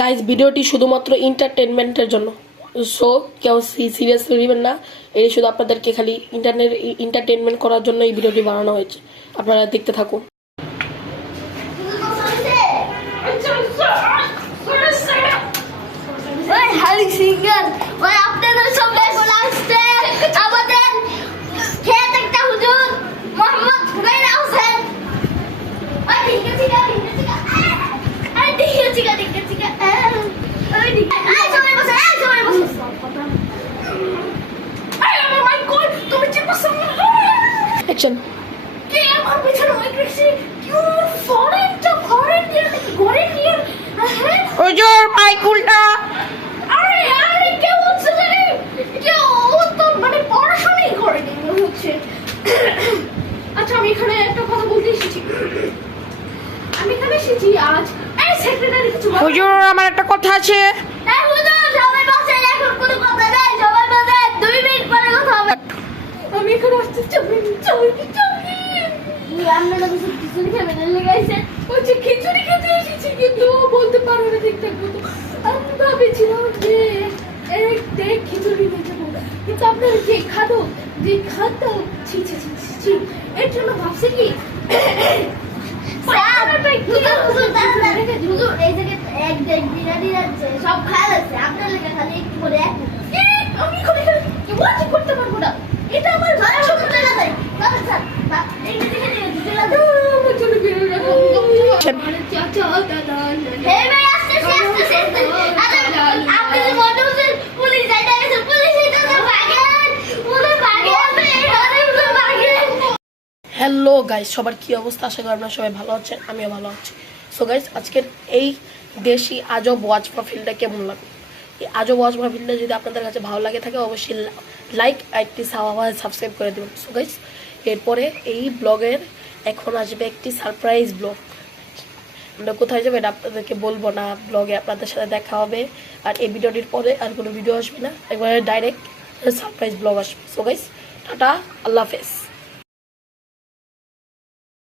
Guys ভিডিওটি শুধুমাত্র এন্টারটেনমেন্টের জন্য, সো কেউ সিরিয়াসলি নেবেন না। এই শুধু আপনাদেরকে খালি এন্টারটেনমেন্ট করার জন্য এই ভিডিওটি বানানো হয়েছে। আপনারা দেখতে থাকুন। আচ্ছা, আমি এখানে একটা কথা বলতে এসেছি। আমি এখানে এসেছি আজ সেক্রেটারি কিছু হুজুর, আমার একটা কথা আছে। আমি এখানে আসতে খিচুড়ি খেতে এসেছি, কিন্তু বলতে পারো না ঠিকঠাক মতো। আমি ভাবেছিলাম যে খিচুড়ি নিয়ে যাবো, কিন্তু আপনার যে খাদো এর জন্য ভাবছি কি সব খায় আছে আপনার লেগে, খালি একটু করে আমি করতে পারবো না। এটা আমার হ্যালো গাইজ, সবার কি অবস্থা? আশা করি আপনারা সবাই ভালো আছেন, আমিও ভালো আছি। সো গাইজ, আজকের এই দেশি আজব ওয়াচ প্রোফাইলটা কেমন লাগবে? এই আজব ওয়াচ প্রোফাইলটা যদি আপনাদের কাছে ভালো লাগে থাকে, অবশ্যই লাইক একটি সাবস্ক্রাইব করে দেবেন। সো গাইজ, এরপরে এই ব্লগের এখন আসবে একটি সারপ্রাইজ ব্লগ। আমরা কোথায় যাবো এটা আপনাদেরকে বলবো না, ব্লগে আপনাদের সাথে দেখা হবে। আর এই ভিডিওটির পরে আর কোনো ভিডিও আসবে না, একবারে ডাইরেক্ট সারপ্রাইজ ব্লগ আসবে। সো গাইজ, টাটা, আল্লাহ হাফেজ।